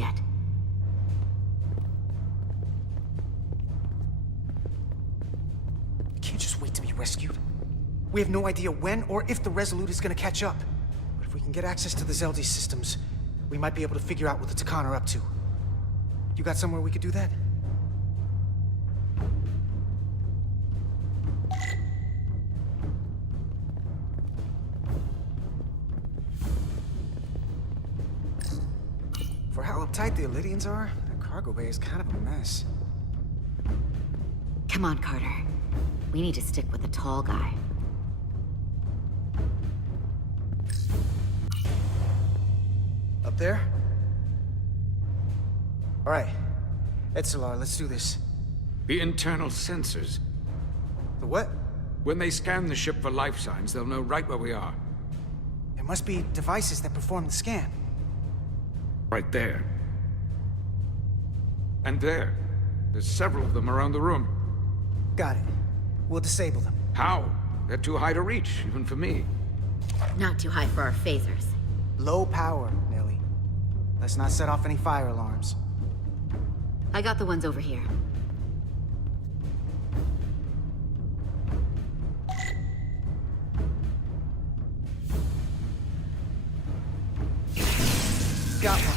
yet. We can't just wait to be rescued. We have no idea when or if the Resolute is gonna catch up. But if we can get access to the Zeldi systems, we might be able to figure out what the Takan are up to. You got somewhere we could do that? For how uptight the Elydians are, their cargo bay is kind of a mess. Come on, Carter. We need to stick with the tall guy. Up there? All right. Etzelar, let's do this. The internal sensors. The what? When they scan the ship for life signs, they'll know right where we are. There must be devices that perform the scan. Right there. And there. There's several of them around the room. Got it. We'll disable them. How? They're too high to reach, even for me. Not too high for our phasers. Low power, Nelly. Let's not set off any fire alarms. I got the ones over here. Got one.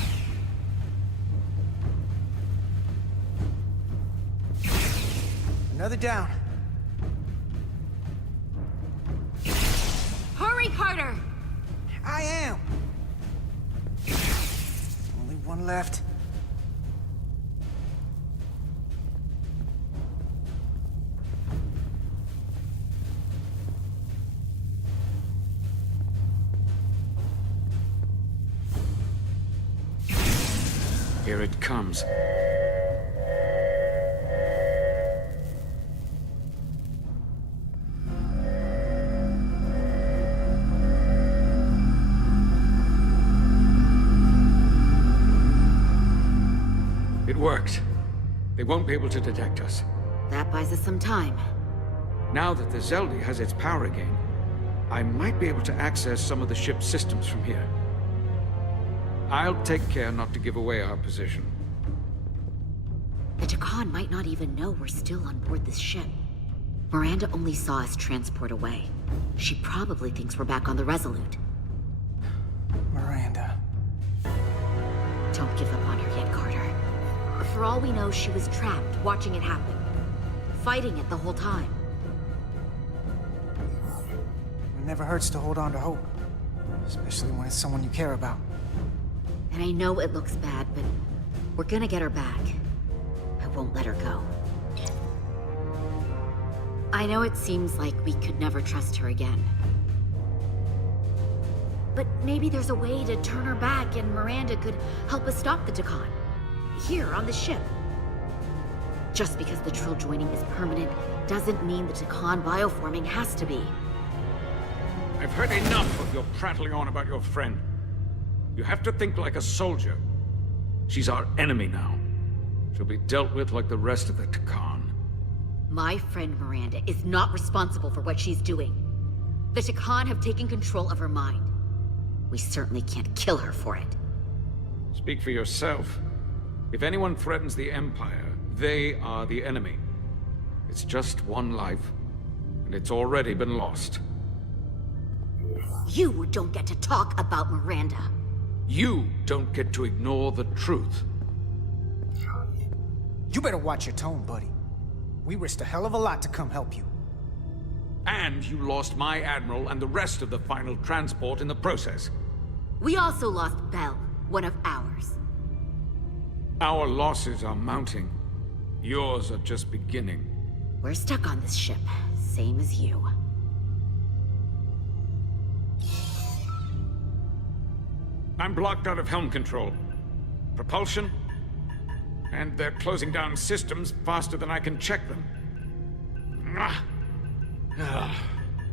Another down. Hurry, Carter! I am. Only one left. Here it comes. It worked. They won't be able to detect us. That buys us some time. Now that the Zeldi has its power again, I might be able to access some of the ship's systems from here. I'll take care not to give away our position. The Takan might not even know we're still on board this ship. Miranda only saw us transport away. She probably thinks we're back on the Resolute. Miranda. Don't give up on her yet, Carter. For all we know, she was trapped, watching it happen. Fighting it the whole time. It never hurts to hold on to hope. Especially when it's someone you care about. And I know it looks bad, but we're gonna get her back. I won't let her go. I know it seems like we could never trust her again. But maybe there's a way to turn her back and Miranda could help us stop the Takan. Here, on the ship. Just because the Trill joining is permanent doesn't mean the Takan bioforming has to be. I've heard enough of your prattling on about your friend. You have to think like a soldier. She's our enemy now. She'll be dealt with like the rest of the Takan. My friend Miranda is not responsible for what she's doing. The Takan have taken control of her mind. We certainly can't kill her for it. Speak for yourself. If anyone threatens the Empire, they are the enemy. It's just one life, and it's already been lost. You don't get to talk about Miranda. You don't get to ignore the truth. You better watch your tone, buddy. We risked a hell of a lot to come help you. And you lost my Admiral and the rest of the final transport in the process. We also lost Belle, one of ours. Our losses are mounting. Yours are just beginning. We're stuck on this ship, same as you. I'm blocked out of helm control. Propulsion? And they're closing down systems faster than I can check them.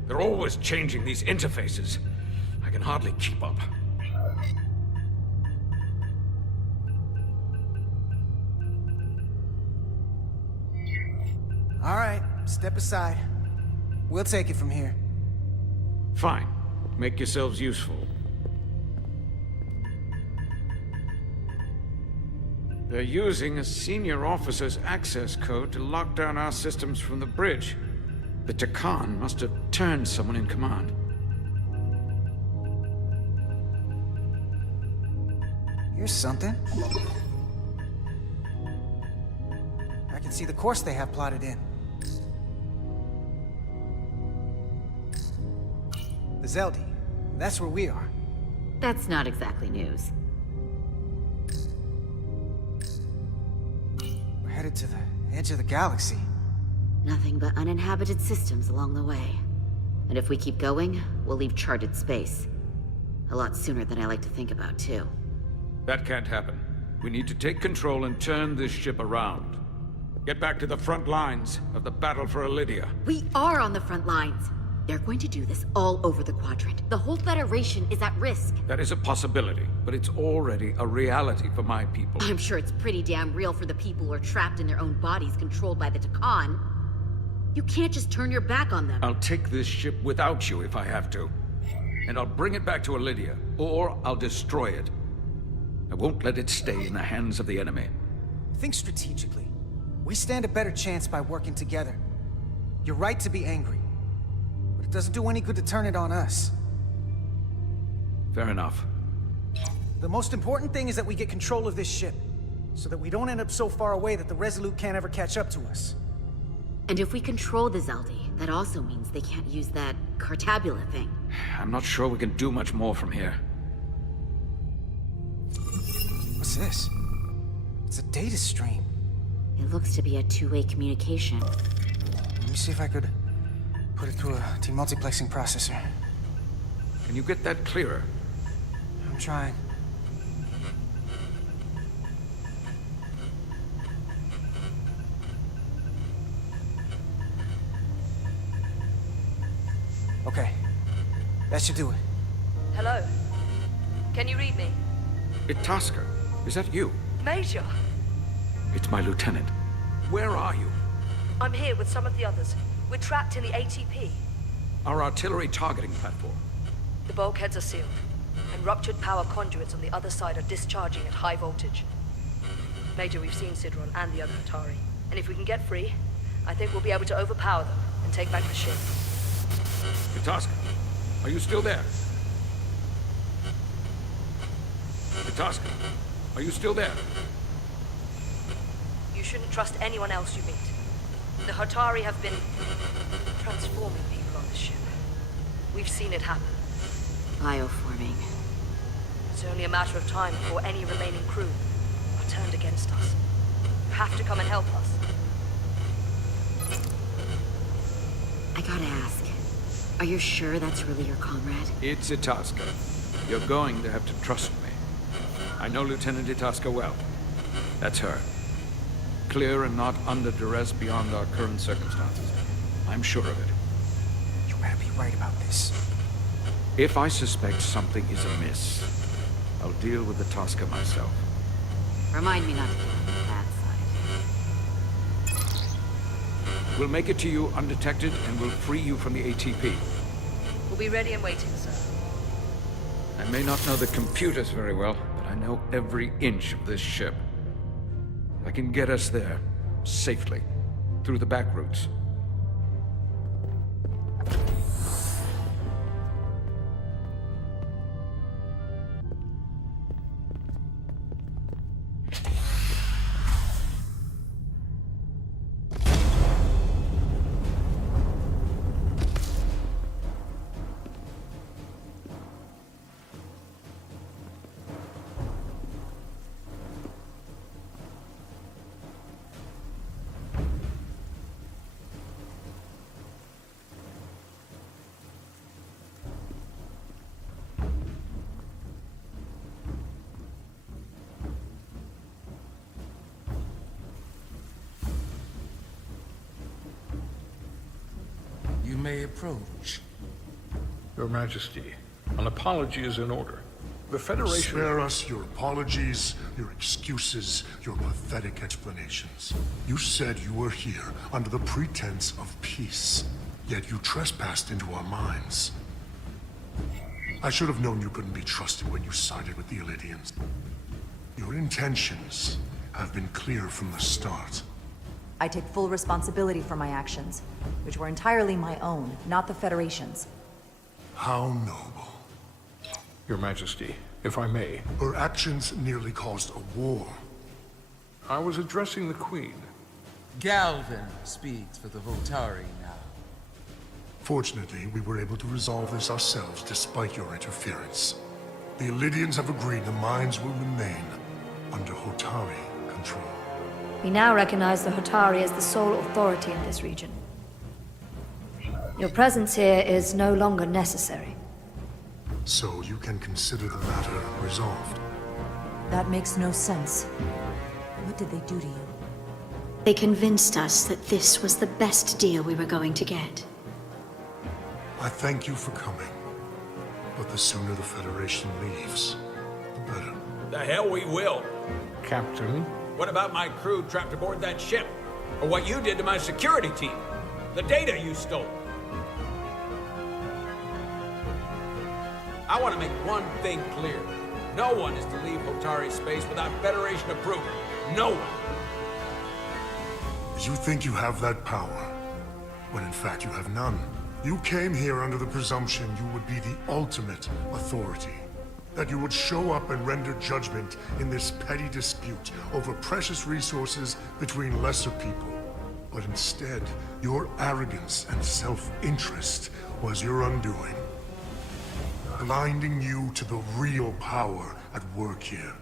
They're always changing these interfaces. I can hardly keep up. All right, step aside. We'll take it from here. Fine. Make yourselves useful. They're using a senior officer's access code to lock down our systems from the bridge. The Takan must have turned someone in command. Here's something. I can see the course they have plotted in. The Zeldi. That's where we are. That's not exactly news. We're headed to the edge of the galaxy. Nothing but uninhabited systems along the way. And if we keep going, we'll leave charted space. A lot sooner than I like to think about, too. That can't happen. We need to take control and turn this ship around. Get back to the front lines of the battle for Elydia. We are on the front lines. They're going to do this all over the quadrant. The whole Federation is at risk. That is a possibility, but it's already a reality for my people. I'm sure it's pretty damn real for the people who are trapped in their own bodies controlled by the Takan. You can't just turn your back on them. I'll take this ship without you if I have to. And I'll bring it back to Elydia, or I'll destroy it. I won't let it stay in the hands of the enemy. Think strategically. We stand a better chance by working together. You're right to be angry. But it doesn't do any good to turn it on us. Fair enough. The most important thing is that we get control of this ship, so that we don't end up so far away that the Resolute can't ever catch up to us. And if we control the Zeldi, that also means they can't use that Cartabula thing. I'm not sure we can do much more from here. What's this? It's a data stream. It looks to be a two-way communication. Let me see if I could put it through a demultiplexing processor. Can you get that clearer? I'm trying. Okay. That should do it. Hello? Can you read me? Itasca, is that you? Major! It's my lieutenant. Where are you? I'm here with some of the others. We're trapped in the ATP. Our artillery targeting platform. The bulkheads are sealed, and ruptured power conduits on the other side are discharging at high voltage. Major, we've seen Sidron and the other Atari, and if we can get free, I think we'll be able to overpower them and take back the ship. Itasca, are you still there? Itasca, are you still there? You shouldn't trust anyone else you meet. The Hatari have been transforming people on this ship. We've seen it happen. Bioforming. It's only a matter of time before any remaining crew are turned against us. You have to come and help us. I gotta ask, are you sure that's really your comrade? It's Itasca. You're going to have to trust me. I know Lieutenant Itasca well. That's her. Clear and not under duress beyond our current circumstances. I'm sure of it. You better be right about this. If I suspect something is amiss, I'll deal with Itasca myself. Remind me not to get on the bad side. We'll make it to you undetected and we'll free you from the ATP. We'll be ready and waiting, sir. I may not know the computers very well, but I know every inch of this ship. I can get us there, safely, through the back routes. You may approach. Your Majesty, an apology is in order. The Federation... Spare us your apologies, your excuses, your pathetic explanations. You said you were here under the pretense of peace, yet you trespassed into our minds. I should have known you couldn't be trusted when you sided with the Elydians. Your intentions have been clear from the start. I take full responsibility for my actions, which were entirely my own, not the Federation's. How noble. Your Majesty, if I may. Her actions nearly caused a war. I was addressing the Queen. Galvin speaks for the Hotari now. Fortunately, we were able to resolve this ourselves despite your interference. The Illidians have agreed the mines will remain under Hotari control. We now recognize the Hotari as the sole authority in this region. Your presence here is no longer necessary. So you can consider the matter resolved. That makes no sense. What did they do to you? They convinced us that this was the best deal we were going to get. I thank you for coming. But the sooner the Federation leaves, the better. The hell we will. Captain, What about my crew trapped aboard that ship? Or what you did to my security team? The data you stole? I want to make one thing clear. No one is to leave Hotari space without Federation approval. No one. You think you have that power, when in fact you have none. You came here under the presumption you would be the ultimate authority. That you would show up and render judgment in this petty dispute over precious resources between lesser people. But instead, your arrogance and self-interest was your undoing. Blinding you to the real power at work here.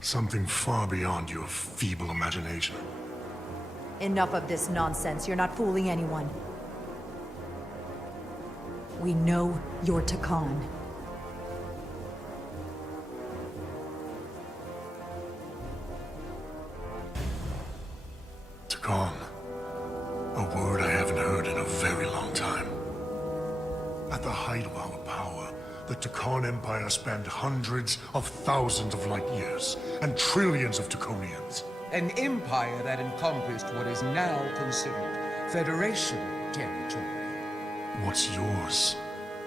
Something far beyond your feeble imagination. Enough of this nonsense. You're not fooling anyone. We know you're Takan. Takan. A word I haven't heard in a very long time. At the height of our power, the Takan Empire spanned hundreds of thousands of light years, and trillions of Taconians. An empire that encompassed what is now considered Federation territory. What's yours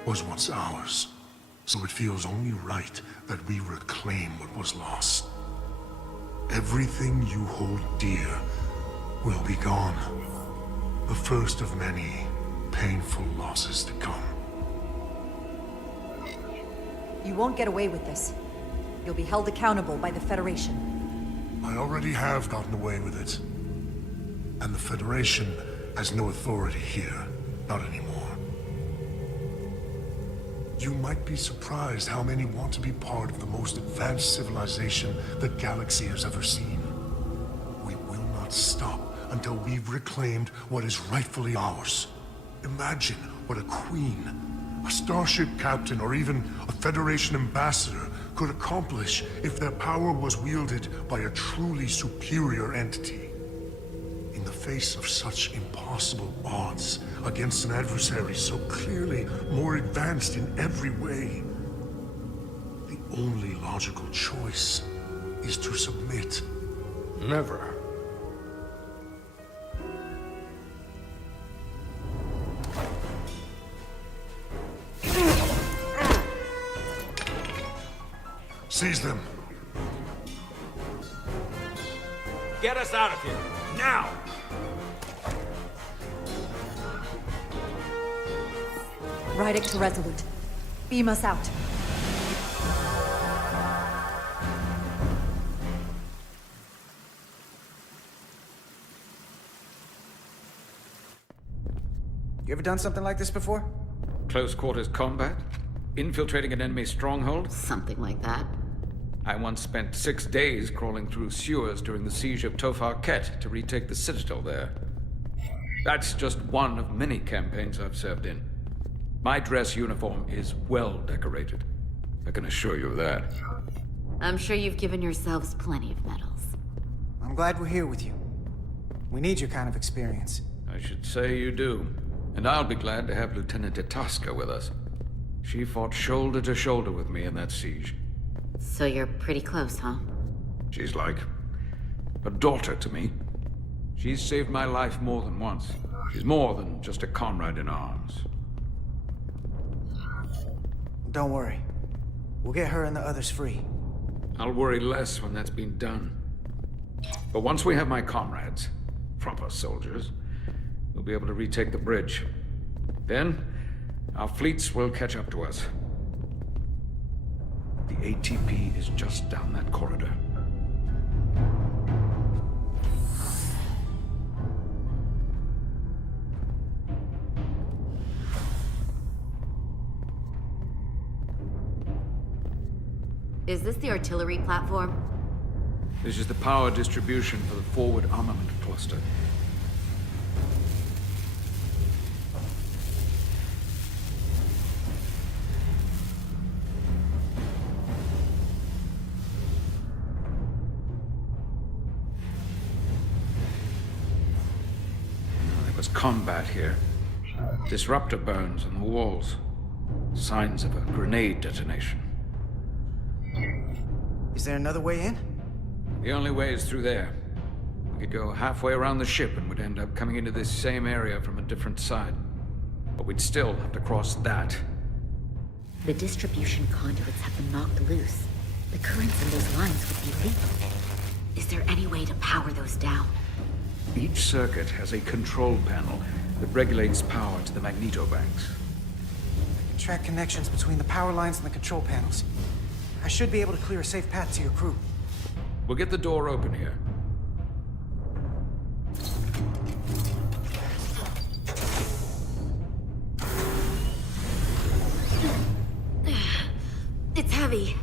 was what's ours. So it feels only right that we reclaim what was lost. Everything you hold dear will be gone. The first of many painful losses to come. You won't get away with this. You'll be held accountable by the Federation. I already have gotten away with it. And the Federation has no authority here. Not anymore. You might be surprised how many want to be part of the most advanced civilization the galaxy has ever seen. We will not stop until we've reclaimed what is rightfully ours. Imagine what a queen, a starship captain, or even a Federation ambassador could accomplish if their power was wielded by a truly superior entity. In the face of such impossible odds against an adversary so clearly more advanced in every way, the only logical choice is to submit. never. Seize them. Get us out of here, now! Rydick to Resolute. Beam us out. You ever done something like this before? Close quarters combat? Infiltrating an enemy stronghold? Something like that. I once spent 6 days crawling through sewers during the siege of Tofar Ket to retake the citadel there. That's just one of many campaigns I've served in. My dress uniform is well decorated. I can assure you of that. I'm sure you've given yourselves plenty of medals. I'm glad we're here with you. We need your kind of experience. I should say you do. And I'll be glad to have Lieutenant Itasca with us. She fought shoulder to shoulder with me in that siege. So you're pretty close, huh? She's like a daughter to me. She's saved my life more than once. She's more than just a comrade in arms. Don't worry. We'll get her and the others free. I'll worry less when that's been done. But once we have my comrades, proper soldiers, we'll be able to retake the bridge. Then, our fleets will catch up to us. The ATP is just down that corridor. Is this the artillery platform? This is the power distribution for the forward armament cluster. There was combat here. Disruptor burns on the walls. Signs of a grenade detonation. Is there another way in? The only way is through there. We could go halfway around the ship and would end up coming into this same area from a different side. But we'd still have to cross that. The distribution conduits have been knocked loose. The currents in those lines would be lethal. Is there any way to power those down? Each circuit has a control panel that regulates power to the magnetobanks. I can track connections between the power lines and the control panels. I should be able to clear a safe path to your crew. We'll get the door open here. It's heavy.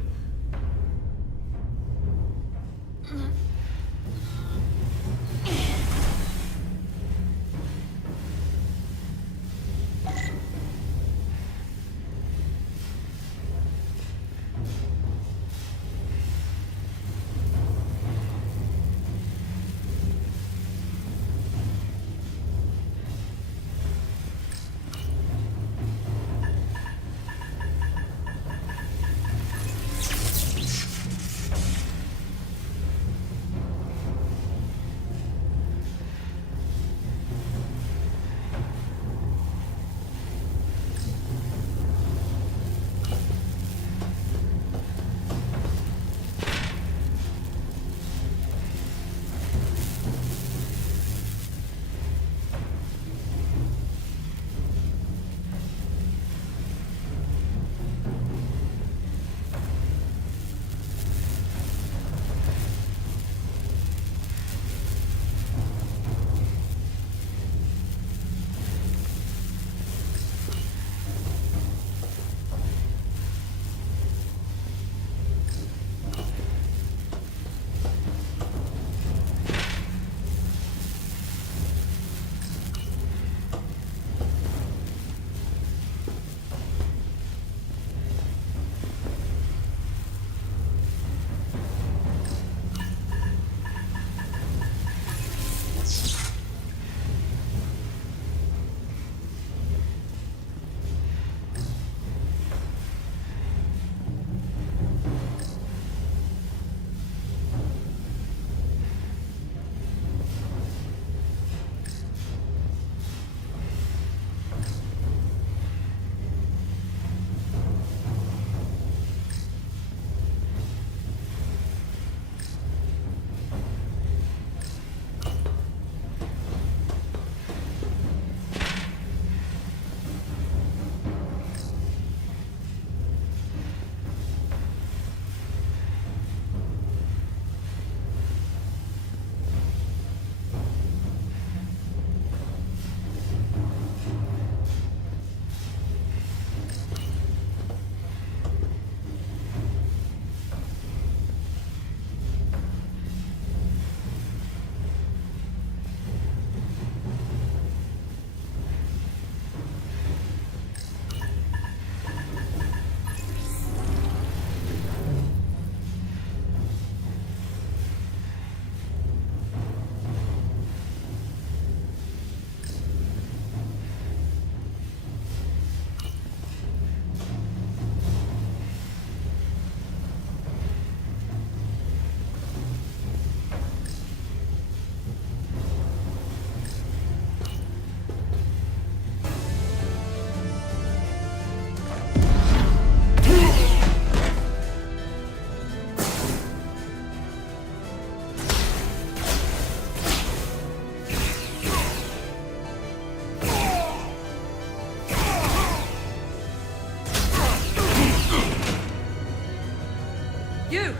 You!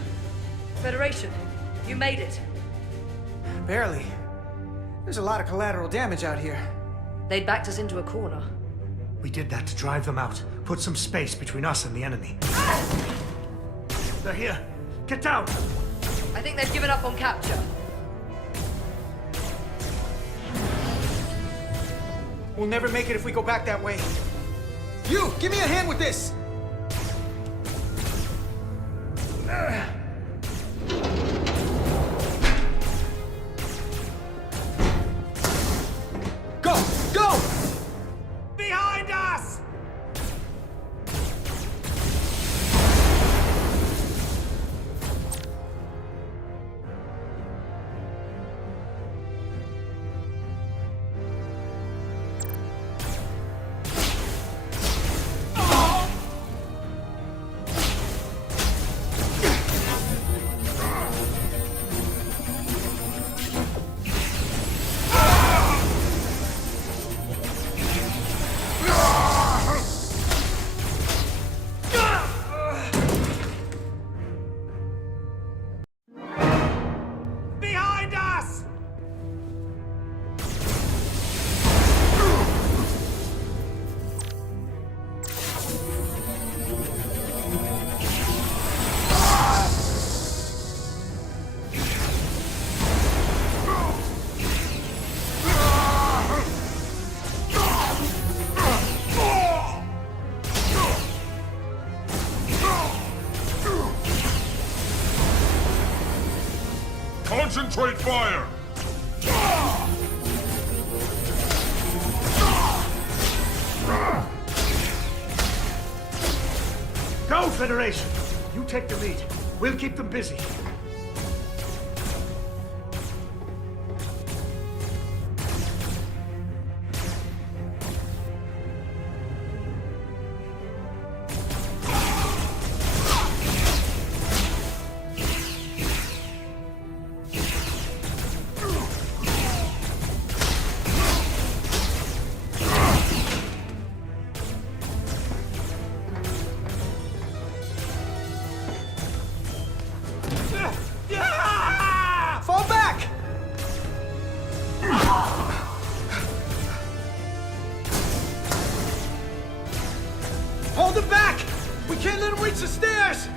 Federation, you made it. Barely. There's a lot of collateral damage out here. They'd backed us into a corner. We did that to drive them out. Put some space between us and the enemy. They're here. Get down! I think they've given up on capture. We'll never make it if we go back that way. You, give me a hand with this! Go! Go! Behind us! Behind us! Concentrate fire! Go, Federation! You take the lead. We'll keep them busy. Fall back! Hold him back! We can't let him reach the stairs!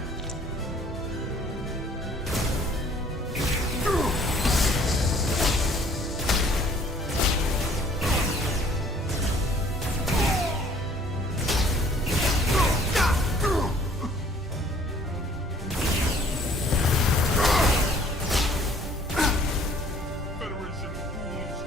Federation fools!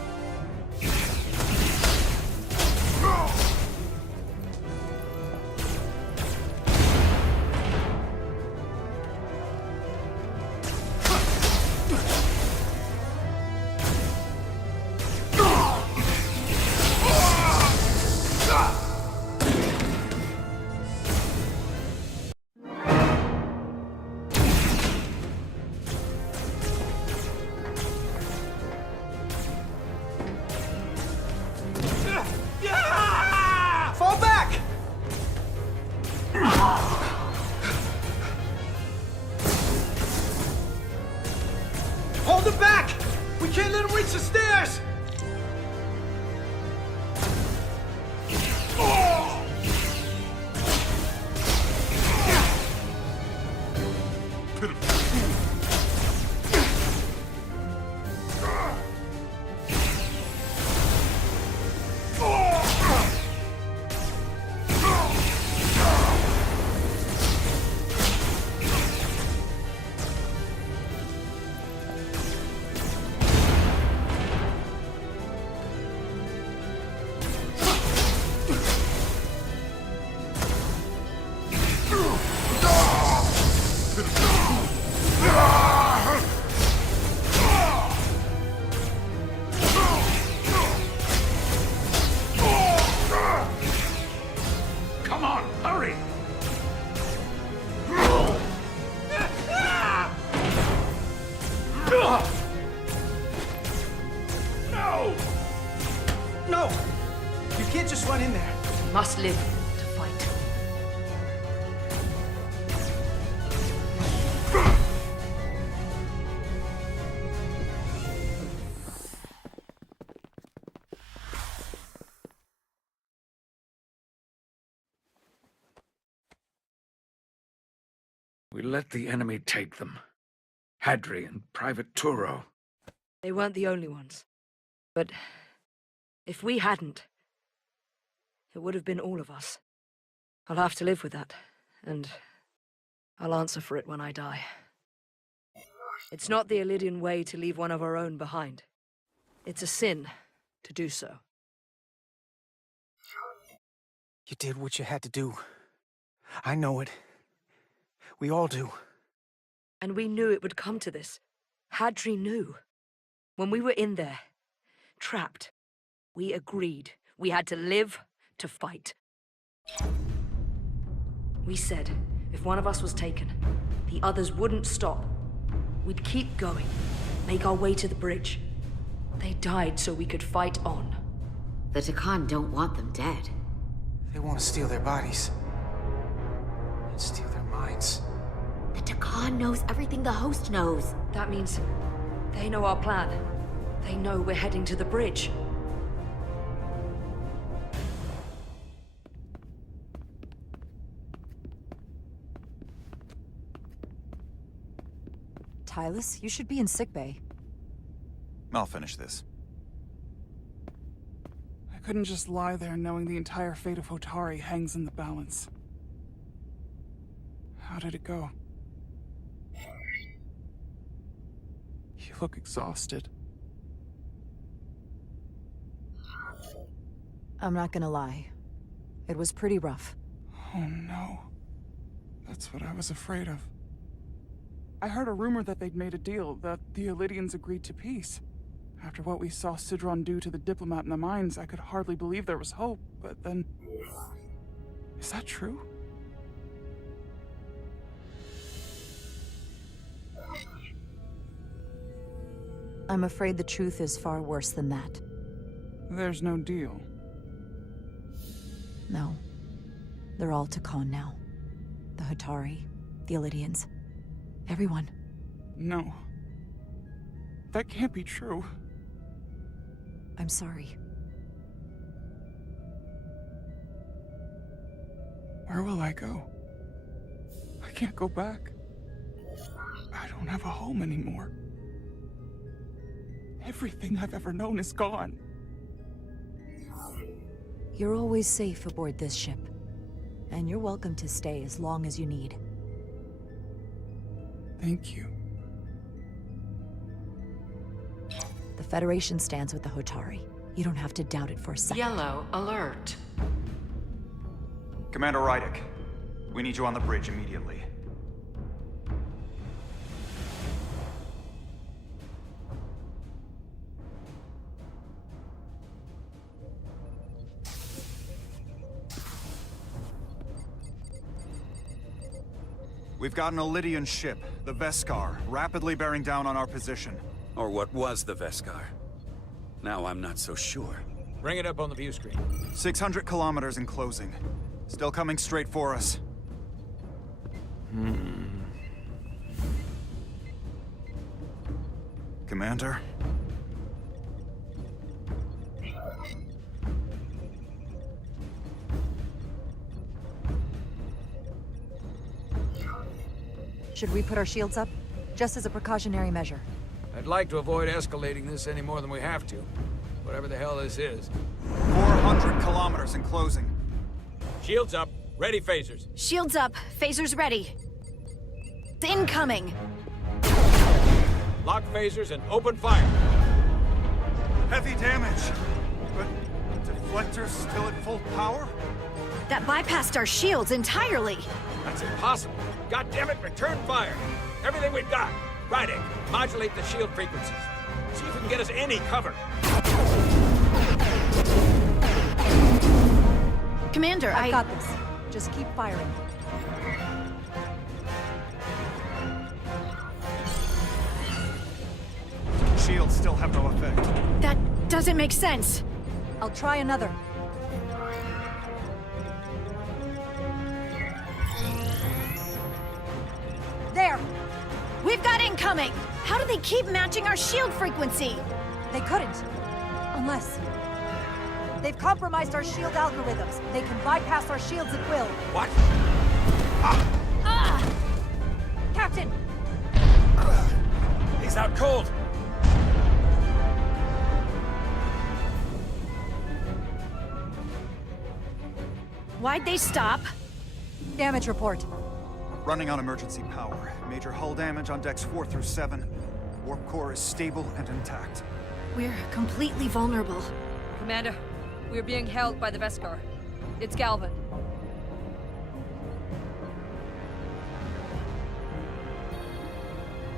Fall back! Hold him back! We can't let him reach the stairs! Pitiful fools! Come on, hurry! No! No! You can't just run in there. Must live to fight. We let the enemy take them. Hadri and Private Turo. They weren't the only ones. But if we hadn't, it would have been all of us. I'll have to live with that, and I'll answer for it when I die. It's not the Illidian way to leave one of our own behind. It's a sin to do so. You did what you had to do. I know it. We all do. And we knew it would come to this. Hadri knew. When we were in there, trapped, we agreed we had to live to fight. We said if one of us was taken, the others wouldn't stop. We'd keep going, make our way to the bridge. They died so we could fight on. The Takan don't want them dead. They want to steal their bodies. And steal their minds. The Takan knows everything the host knows. That means they know our plan. They know we're heading to the bridge. Tylus, you should be in sickbay. I'll finish this. I couldn't just lie there knowing the entire fate of Hotari hangs in the balance. How did it go? You look exhausted. I'm not gonna lie. It was pretty rough. Oh no. That's what I was afraid of. I heard a rumor that they'd made a deal, that the Illidians agreed to peace. After what we saw Sidron do to the diplomat in the mines, I could hardly believe there was hope, but then... Is that true? I'm afraid the truth is far worse than that. There's no deal. No. They're all Takan now. The Hotari, the Illidians. Everyone. No. That can't be true. I'm sorry. Where will I go? I can't go back. I don't have a home anymore. Everything I've ever known is gone. You're always safe aboard this ship. And you're welcome to stay as long as you need. Thank you. The Federation stands with the Hotari. You don't have to doubt it for a second. Yellow alert. Commander Rydick, we need you on the bridge immediately. We've got an Illidian ship, the Veskar, rapidly bearing down on our position. Or what was the Veskar. Now I'm not so sure. Bring it up on the view screen. 600 kilometers in closing. Still coming straight for us. Commander? Should we put our shields up? Just as a precautionary measure. I'd like to avoid escalating this any more than we have to. Whatever the hell this is. 400 kilometers in closing. Shields up. Ready phasers. Shields up. Phasers ready. Incoming. Lock phasers and open fire. Heavy damage. But deflectors still at full power? That bypassed our shields entirely. That's impossible. God damn it, return fire. Everything we've got. Rydick, modulate the shield frequencies. See if we can get us any cover. Commander, I've got this. Just keep firing. Shields still have no effect. That doesn't make sense. I'll try another. There! We've got incoming! How do they keep matching our shield frequency? They couldn't. Unless... They've compromised our shield algorithms. They can bypass our shields at will. What? cold! Why'd they stop? Damage report. Running on emergency power. Major hull damage on decks 4 through 7. Warp core is stable and intact. We're completely vulnerable. Commander, we're being held by the Veskar. It's Galvin.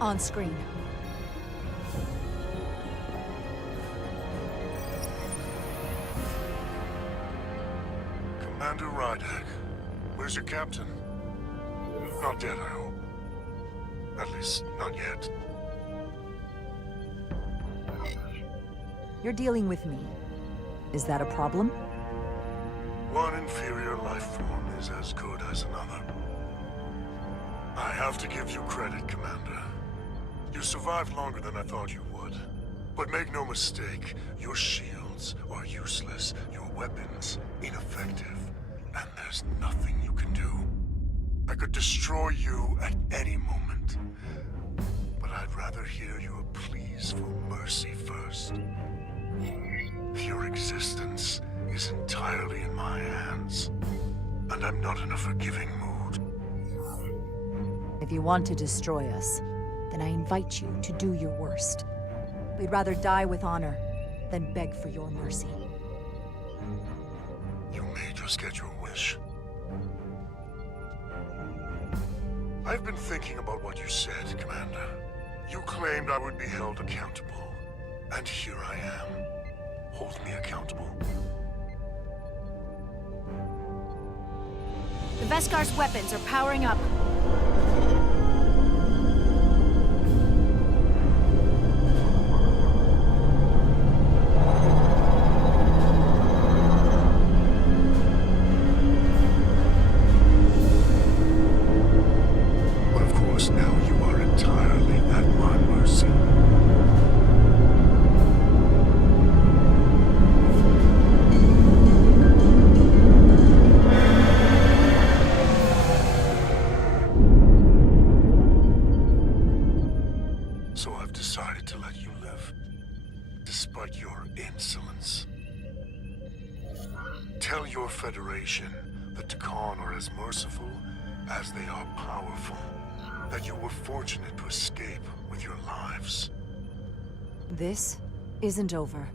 On screen. Commander Rydek, where's your captain? Not dead, I hope. At least, not yet. You're dealing with me. Is that a problem? One inferior life form is as good as another. I have to give you credit, Commander. You survived longer than I thought you would. But make no mistake, your shields are useless, your weapons ineffective, and there's nothing you can do. I could destroy you at any moment, but I'd rather hear your pleas for mercy first. Your existence is entirely in my hands, and I'm not in a forgiving mood. If you want to destroy us, then I invite you to do your worst. We'd rather die with honor than beg for your mercy. You may just get your wish. I've been thinking about what you said, Commander. You claimed I would be held accountable, and here I am. Hold me accountable. The Veskar's weapons are powering up. But of course, now you are entirely at my mercy. So I've decided to let you live, despite your insolence. Tell your Federation that Tkon are as merciful as they are powerful, that you were fortunate to escape with your lives. This isn't over.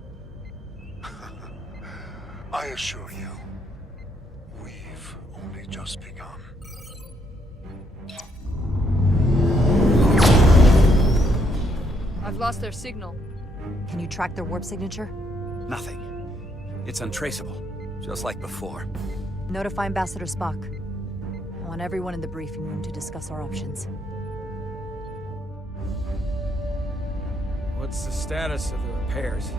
I assure you, we've only just begun. I've lost their signal. Can you track their warp signature? Nothing. It's untraceable, just like before. Notify Ambassador Spock. I want everyone in the briefing room to discuss our options. What's the status of the repairs?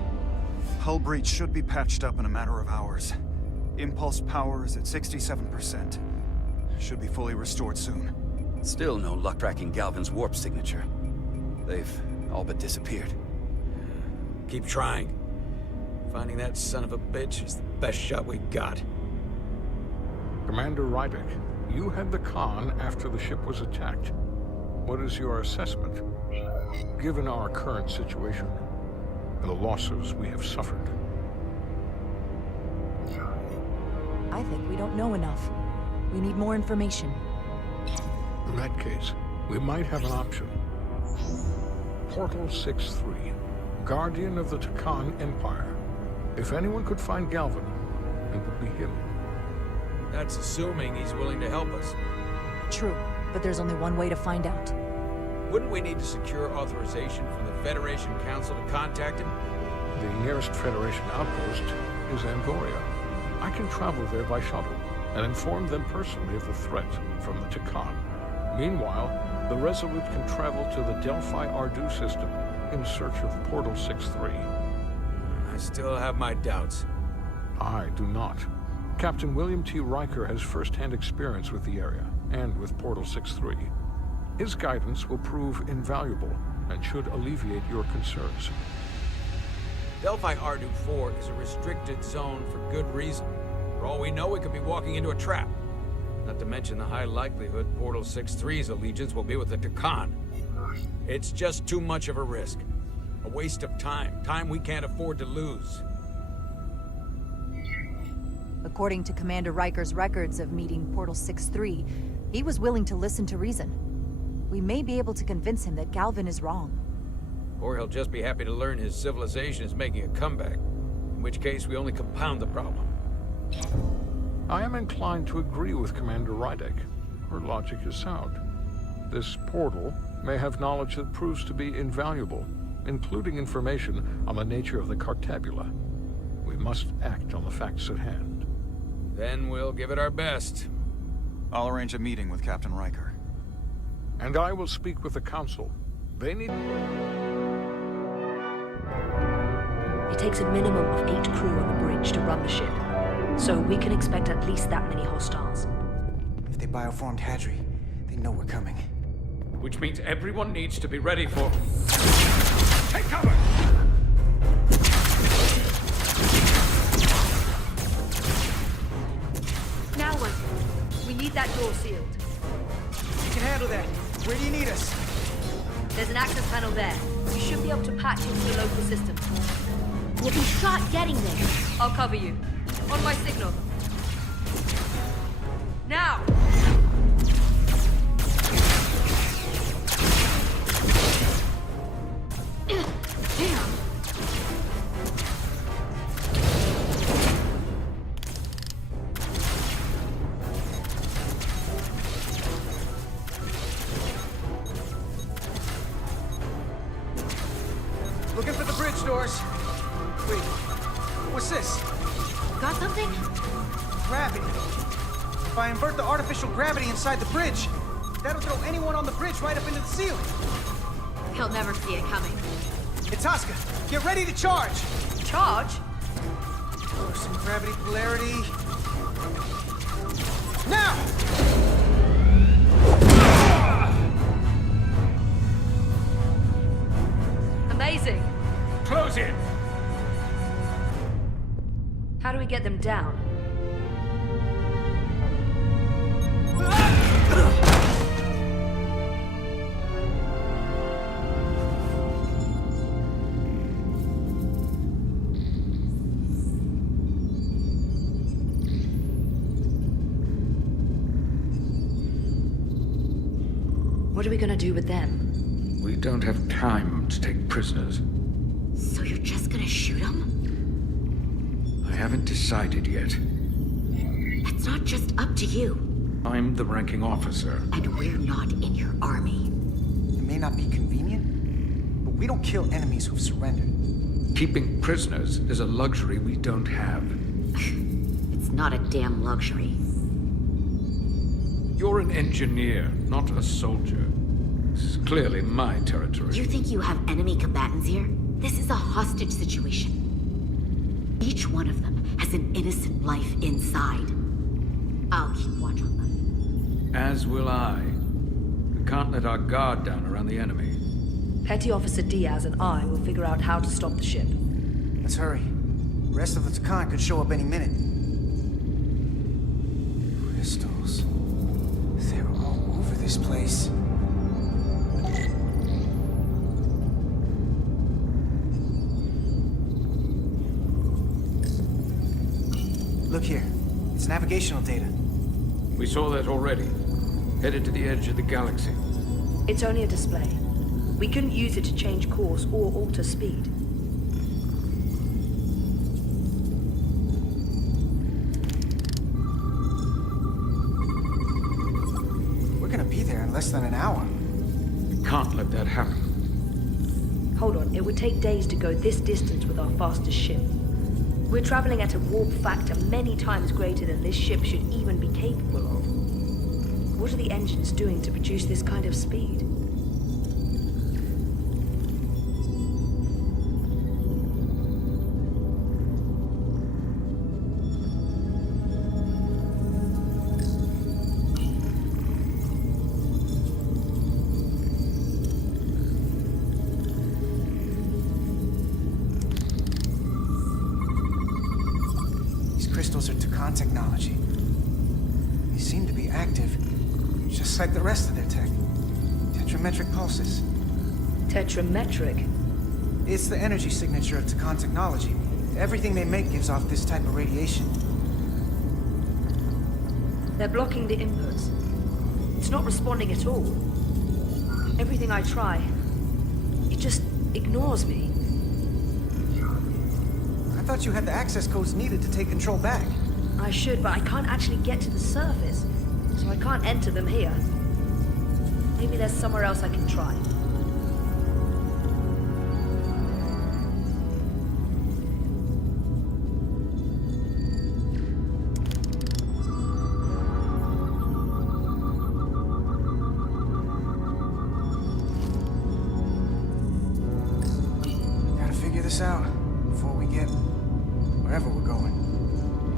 Hull breach should be patched up in a matter of hours. Impulse power is at 67%. Should be fully restored soon. Still no luck tracking Galvin's warp signature. They've all but disappeared. Keep trying. Finding that son of a bitch is the best shot we got. Commander Rydek, you had the Khan after the ship was attacked. What is your assessment, given our current situation and the losses we have suffered? I think we don't know enough. We need more information. In that case, we might have an option. Portal 6-3, Guardian of the Tkon Empire. If anyone could find Galvin, it would be him. That's assuming he's willing to help us. True, but there's only one way to find out. Wouldn't we need to secure authorization from the Federation Council to contact him? The nearest Federation outpost is Angoria. I can travel there by shuttle and inform them personally of the threat from the Tkon. Meanwhile, the Resolute can travel to the Delphi Ardu system in search of Portal 6-3. I still have my doubts. I do not. Captain William T. Riker has first-hand experience with the area and with Portal 6-3. His guidance will prove invaluable and should alleviate your concerns. Delphi Ardu 4 is a restricted zone for good reason. For all we know, we could be walking into a trap. Not to mention the high likelihood Portal 6-3's allegiance will be with the Tkon. It's just too much of a risk. A waste of time. Time we can't afford to lose. According to Commander Riker's records of meeting Portal 6-3, he was willing to listen to reason. We may be able to convince him that Galvin is wrong. Or he'll just be happy to learn his civilization is making a comeback. In which case, we only compound the problem. I am inclined to agree with Commander Rydek. Her logic is sound. This portal may have knowledge that proves to be invaluable, including information on the nature of the Cartabula. We must act on the facts at hand. Then we'll give it our best. I'll arrange a meeting with Captain Riker. And I will speak with the Council. They need... It takes a minimum of 8 crew on the bridge to run the ship. So we can expect at least that many hostiles. If they bioformed Hadri, they know we're coming. Which means everyone needs to be ready for... Take cover! Now what? We need that door sealed. You can handle that. Where do you need us? There's an access panel there. We should be able to patch into the local system. We'll be shot getting there. I'll cover you. On my signal. Now! Damn! Looking for the bridge doors. Wait, what's this? Got something? Gravity. If I invert the artificial gravity inside the bridge, that'll throw anyone on the bridge right up into the ceiling. He'll never see it coming. Itasca, get ready to charge! Charge? Some gravity polarity. Now! Amazing. Close in! How do we get them down? What are we gonna do with them? We don't have time to take prisoners. So you're just gonna shoot him? I haven't decided yet. That's not just up to you. I'm the ranking officer. And we're not in your army. It may not be convenient, but we don't kill enemies who've surrendered. Keeping prisoners is a luxury we don't have. It's not a damn luxury. You're an engineer, not a soldier. This is clearly my territory. You think you have enemy combatants here? This is a hostage situation. Each one of them has an innocent life inside. I'll keep watch on them. As will I. We can't let our guard down around the enemy. Petty Officer Diaz and I will figure out how to stop the ship. Let's hurry. The rest of the Takan could show up any minute. Crystals. They're all over this place. Look here. It's navigational data. We saw that already. Headed to the edge of the galaxy. It's only a display. We couldn't use it to change course or alter speed. We're gonna be there in less than an hour. We can't let that happen. Hold on, it would take days to go this distance with our fastest ship. We're traveling at a warp factor many times greater than this ship should even be capable of. What are the engines doing to produce this kind of speed? Crystals are Takan technology. They seem to be active, just like the rest of their tech. tetrametric pulses. Tetrametric? It's the energy signature of Takan technology. Everything they make gives off this type of radiation. They're blocking the inputs. It's not responding at all. Everything I try, it just ignores me. I thought you had the access codes needed to take control back. I should, but I can't actually get to the surface, so I can't enter them here. Maybe there's somewhere else I can try. Gotta figure this out before we get wherever we're going.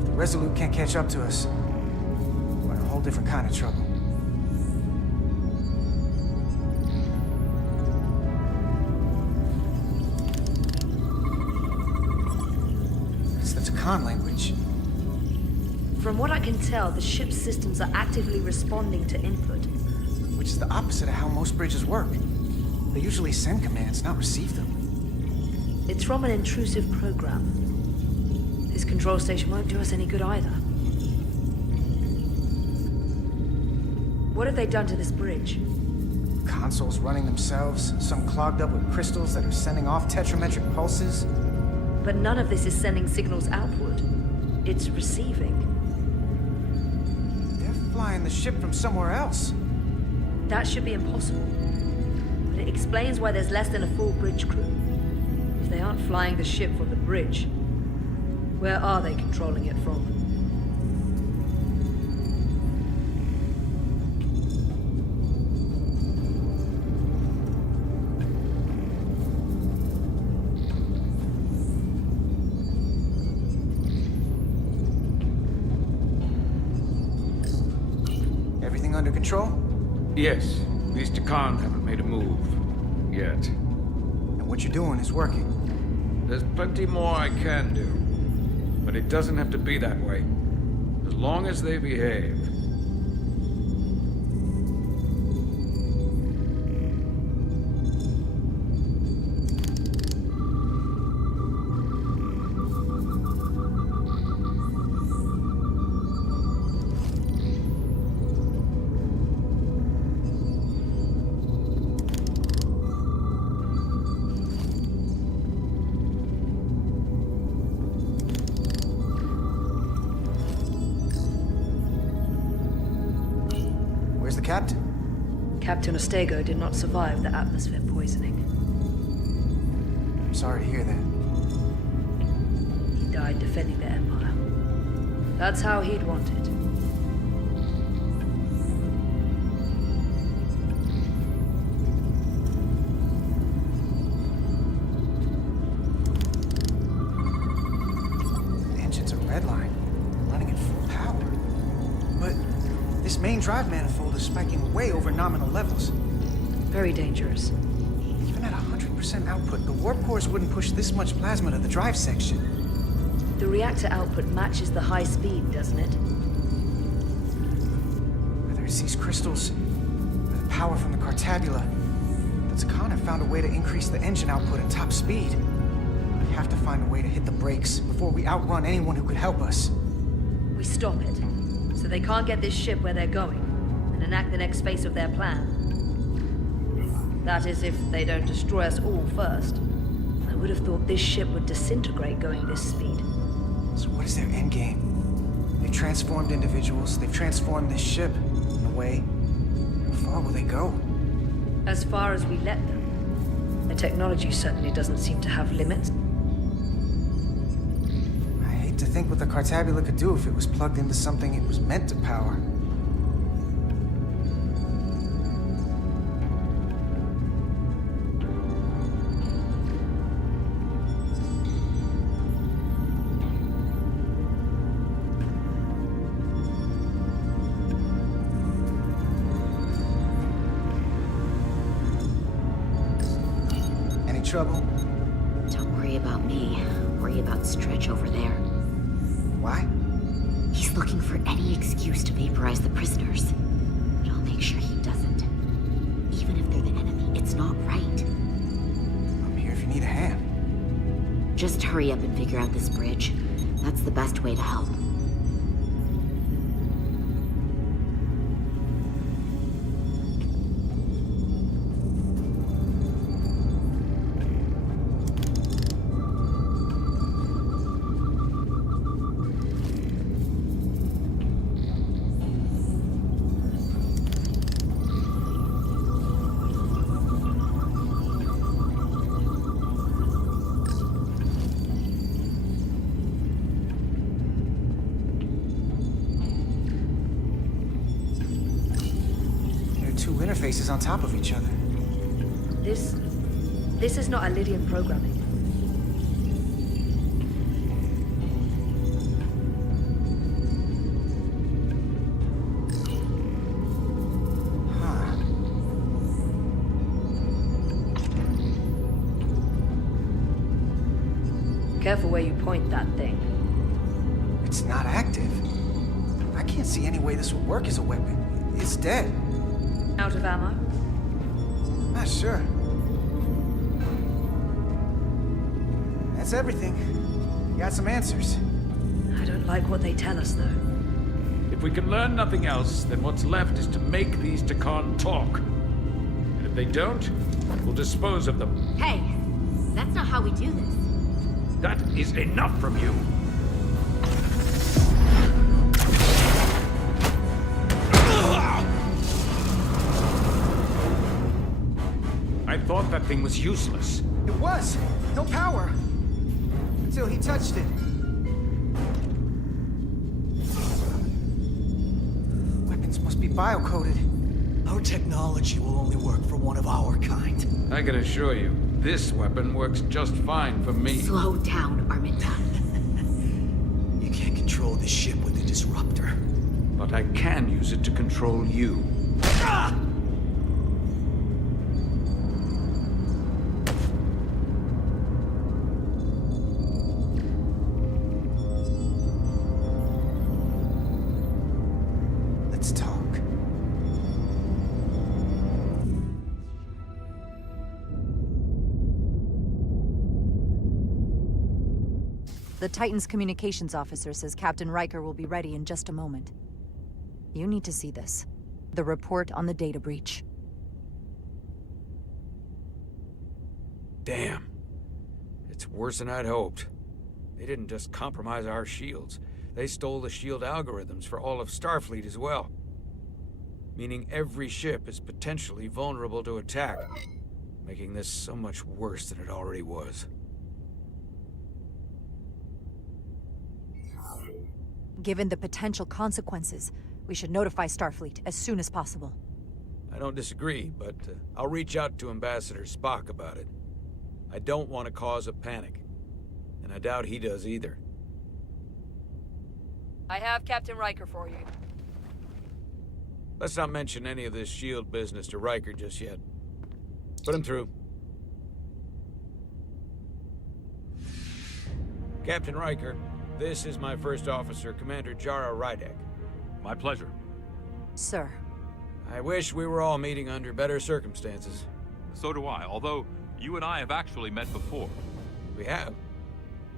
If the Resolute can't catch up to us, we're in a whole different kind of trouble. It's the Takan language. From what I can tell, the ship's systems are actively responding to input. Which is the opposite of how most bridges work. They usually send commands, not receive them. It's from an intrusive program. This control station won't do us any good either. What have they done to this bridge? Consoles running themselves, some clogged up with crystals that are sending off tetrametric pulses. But none of this is sending signals outward. It's receiving. They're flying the ship from somewhere else. That should be impossible. But it explains why there's less than a full bridge crew. If they aren't flying the ship from the bridge, where are they controlling it from? Everything under control? Yes, these Takan haven't made a move. Yet. And what you're doing is working. There's plenty more I can do. But it doesn't have to be that way. As long as they behave. Where's the captain? Captain Ostego did not survive the atmosphere poisoning. I'm sorry to hear that. He died defending the Empire. That's how he'd want it. The engines are redline, running at full power. But this main drive manifold is spiking way over nominal levels. Very dangerous. Even at 100% output, the warp cores wouldn't push this much plasma to the drive section. The reactor output matches the high speed, doesn't it? Whether it's these crystals, or the power from the Cartabula, the Takan have found a way to increase the engine output and top speed. We have to find a way to hit the brakes before we outrun anyone who could help us. We stop it, so they can't get this ship where they're going, and enact the next phase of their plan. That is, if they don't destroy us all first. I would have thought this ship would disintegrate going this speed. So what is their endgame? They've transformed individuals, they've transformed this ship, in a way. How far will they go? As far as we let them. Their technology certainly doesn't seem to have limits. I hate to think what the Cartabula could do if it was plugged into something it was meant to power. Trouble? Don't worry about me. Worry about Stretch over there. Why? He's looking for any excuse to vaporize the prisoners. But I'll make sure he doesn't. Even if they're the hurry up and figure out this bridge. That's the best way to help. Two interfaces on top of each other. This is not Lydian programming. Huh. Careful where you point that thing. It's not active. I can't see any way this would work as a weapon. It's dead. Out of ammo? Not sure. That's everything. You got some answers. I don't like what they tell us, though. If we can learn nothing else, then what's left is to make these Takan talk. And if they don't, we'll dispose of them. Hey, that's not how we do this. That is enough from you. I thought that thing was useless. It was. No power. Until he touched it. Weapons must be biocoded. Our technology will only work for one of our kind. I can assure you, this weapon works just fine for me. Slow down, Arminta. You can't control the ship with a disruptor. But I can use it to control you. Ah! Let's talk. The Titan's communications officer says Captain Riker will be ready in just a moment. You need to see this. The report on the data breach. Damn. It's worse than I'd hoped. They didn't just compromise our shields. They stole the shield algorithms for all of Starfleet as well. Meaning every ship is potentially vulnerable to attack, making this so much worse than it already was. Given the potential consequences, we should notify Starfleet as soon as possible. I don't disagree, but I'll reach out to Ambassador Spock about it. I don't want to cause a panic, and I doubt he does either. I have Captain Riker for you. Let's not mention any of this shield business to Riker just yet. Put him through. Captain Riker, this is my first officer, Commander Jara Rydek. My pleasure. Sir. I wish we were all meeting under better circumstances. So do I, although you and I have actually met before. We have?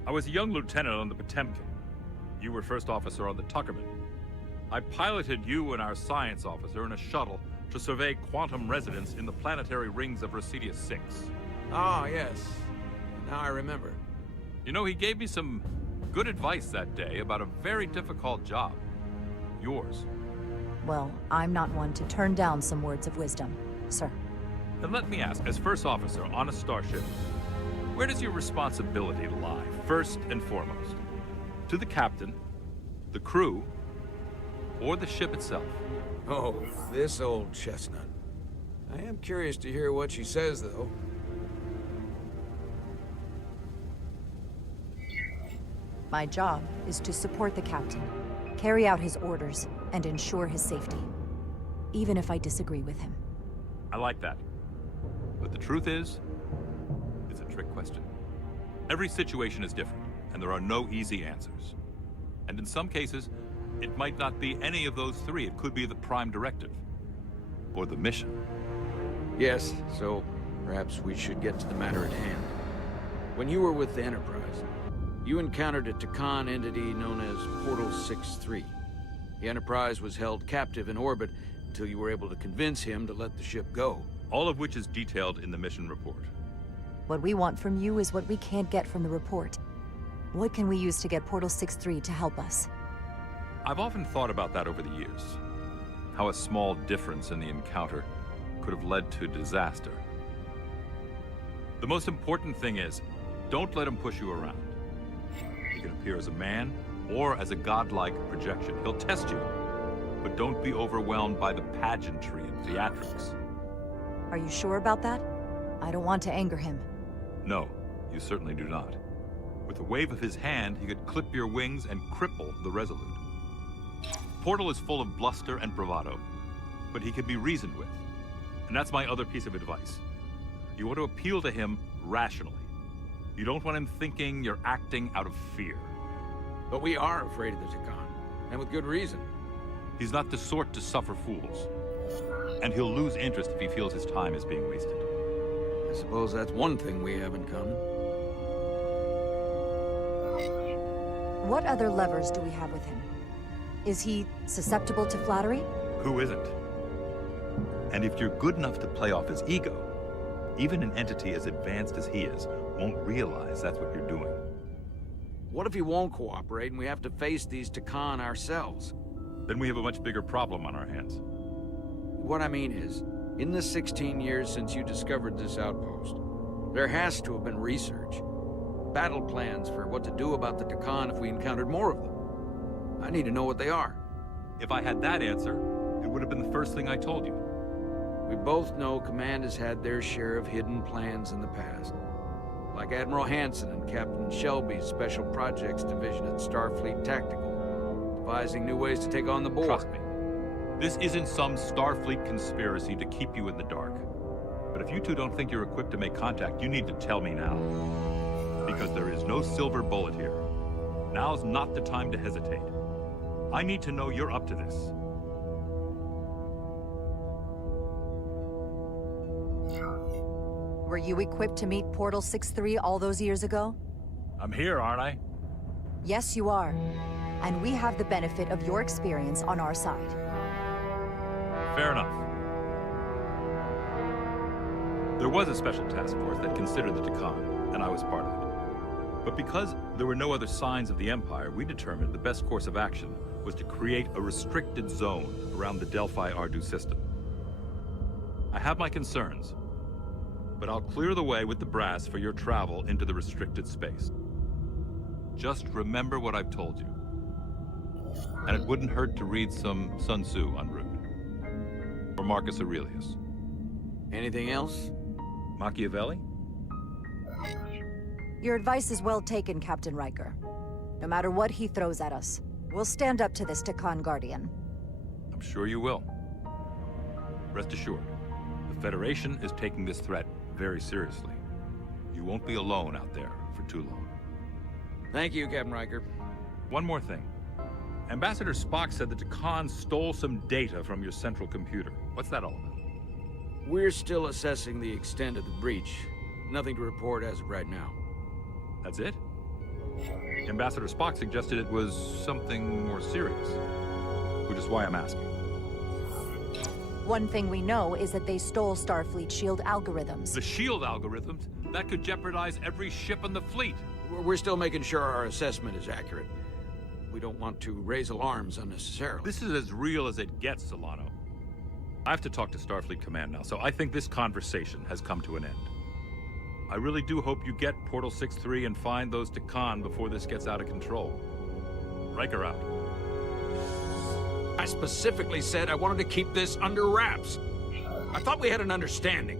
I was a young lieutenant on the Potemkin. You were first officer on the Tuckerman. I piloted you and our science officer in a shuttle to survey quantum resonance in the planetary rings of Resurgence 6. Ah, yes. Now I remember. You know, he gave me some good advice that day about a very difficult job. Yours. Well, I'm not one to turn down some words of wisdom, sir. Then let me ask, as first officer on a starship, where does your responsibility lie, first and foremost? To the captain, the crew, or the ship itself? Oh, this old chestnut. I am curious to hear what she says, though. My job is to support the captain, carry out his orders, and ensure his safety. Even if I disagree with him. I like that. But the truth is, it's a trick question. Every situation is different, and there are no easy answers. And in some cases, it might not be any of those three. It could be the prime directive. Or the mission. Yes, so perhaps we should get to the matter at hand. When you were with the Enterprise, You encountered a Takan entity known as Portal 6-3. The Enterprise was held captive in orbit until you were able to convince him to let the ship go. All of which is detailed in the mission report. What we want from you is what we can't get from the report. What can we use to get Portal 6-3 to help us? I've often thought about that over the years. How a small difference in the encounter could have led to disaster. The most important thing is, don't let him push you around. He can appear as a man, or as a godlike projection. He'll test you, but don't be overwhelmed by the pageantry and theatrics. Are you sure about that? I don't want to anger him. No, you certainly do not. With a wave of his hand, he could clip your wings and cripple the Resolute. Portal is full of bluster and bravado, but he can be reasoned with. And that's my other piece of advice. You want to appeal to him rationally. You don't want him thinking you're acting out of fear. But we are afraid of the Takan, and with good reason. He's not the sort to suffer fools. And he'll lose interest if he feels his time is being wasted. I suppose that's one thing we have in common. What other levers do we have with him? Is he susceptible to flattery? Who isn't? And if you're good enough to play off his ego, even an entity as advanced as he is won't realize that's what you're doing. What if he won't cooperate and we have to face these Takan ourselves? Then we have a much bigger problem on our hands. What I mean is, in the 16 years since you discovered this outpost, there has to have been research. Battle plans for what to do about the Takan if we encountered more of them. I need to know what they are. If I had that answer, it would have been the first thing I told you. We both know Command has had their share of hidden plans in the past. Like Admiral Hansen and Captain Shelby's Special Projects Division at Starfleet Tactical, devising new ways to take on the board. Trust me. This isn't some Starfleet conspiracy to keep you in the dark. But if you two don't think you're equipped to make contact, you need to tell me now. Because there is no silver bullet here. Now's not the time to hesitate. I need to know you're up to this. Were you equipped to meet Portal 6-3 all those years ago? I'm here, aren't I? Yes, you are. And we have the benefit of your experience on our side. Fair enough. There was a special task force that considered the Takan, and I was part of it. But because there were no other signs of the Empire, we determined the best course of action was to create a restricted zone around the Delphi-Ardu system. I have my concerns, but I'll clear the way with the brass for your travel into the restricted space. Just remember what I've told you. And it wouldn't hurt to read some Sun Tzu en route. Or Marcus Aurelius. Anything else? Machiavelli? Your advice is well taken, Captain Riker. No matter what he throws at us, we'll stand up to this Takan Guardian. I'm sure you will. Rest assured, the Federation is taking this threat very seriously. You won't be alone out there for too long. Thank you, Captain Riker. One more thing. Ambassador Spock said that Takan stole some data from your central computer. What's that all about? We're still assessing the extent of the breach. Nothing to report as of right now. That's it? Ambassador Spock suggested it was something more serious, which is why I'm asking. One thing we know is that they stole Starfleet shield algorithms. The shield algorithms? That could jeopardize every ship in the fleet. We're still making sure our assessment is accurate. We don't want to raise alarms unnecessarily. This is as real as it gets, Solano. I have to talk to Starfleet Command now, so I think this conversation has come to an end. I really do hope you get Portal 6-3 and find those Takan before this gets out of control. Riker out. I specifically said I wanted to keep this under wraps. I thought we had an understanding.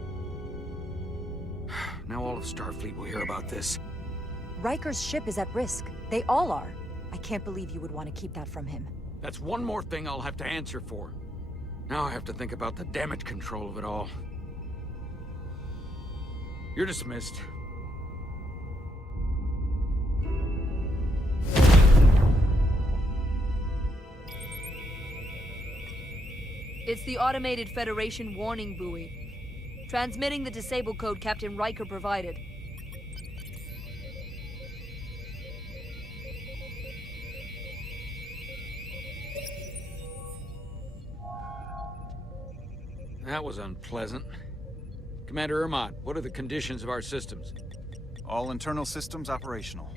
Now all of Starfleet will hear about this. Riker's ship is at risk. They all are. I can't believe you would want to keep that from him. That's one more thing I'll have to answer for. Now I have to think about the damage control of it all. You're dismissed. It's the automated Federation warning buoy. Transmitting the disable code Captain Riker provided. That was unpleasant. Commander Ermont, what are the conditions of our systems? All internal systems operational.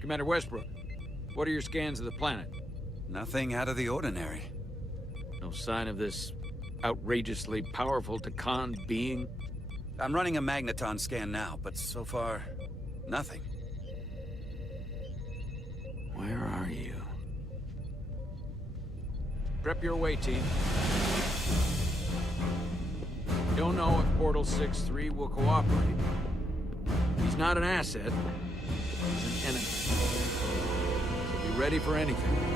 Commander Westbrook, what are your scans of the planet? Nothing out of the ordinary. No sign of this outrageously powerful Takan being? I'm running a magneton scan now, but so far, nothing. Where are you? Prep your way, team. Don't know if Portal 6-3 will cooperate. He's not an asset, he's an enemy. So be ready for anything.